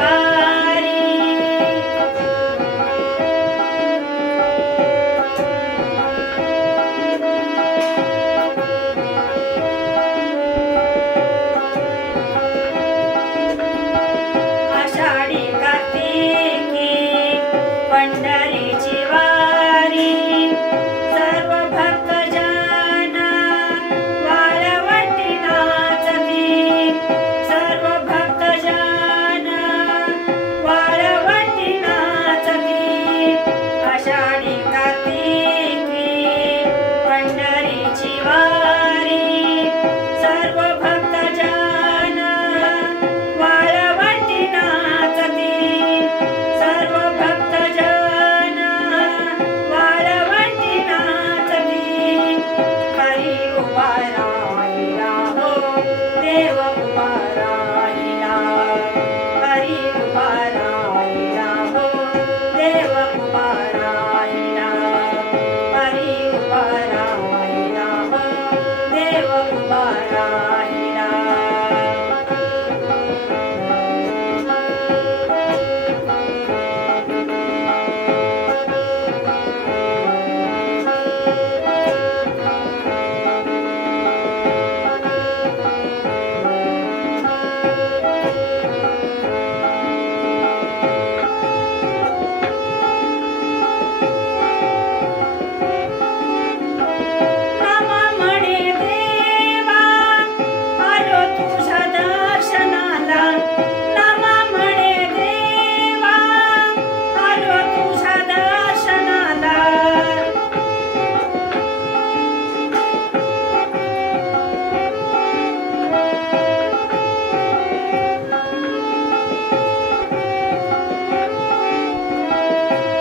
वारी आषाढी कार्तिकी पंढरीची वारी सर्व भक्त जना वाळवंटी नाचती सर्व भक्त जना वाळवंटी नाचती आषाढी कार्तिकी पंढरीची वारी सर्व भक्त जना वाळवंटी नाचती सर्व भक्त जना वाळवंटी नाचती हरी उभा राहिला हो देव उभा राहिला हरी उभा राहिला हो देव उभा राहिला हरी उभा राहिला हो देव उभा राहिला नमा म्हणे देवा आलो तुझ्या दर्शनाला नमा म्हणे देवा आलो तुझ्या दर्शनाला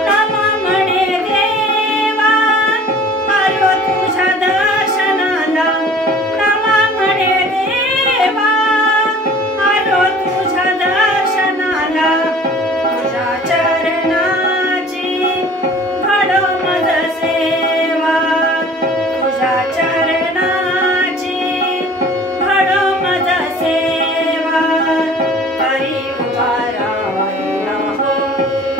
नमा म्हणे देवा आलो तुझ्या दर्शनाला नमा म्हणे देवा आलो तुझ्या दर्शनाला तुझ्या चरणाची घडो मज सेवा तुझ्या चरणाची घडो मज सेवा हरी उभा राहिला हो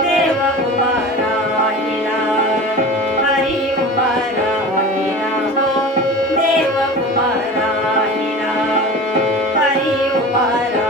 देव उभा राहिला हरी उभा राहिला हो देव उभा राहिला हरी उभा राहिला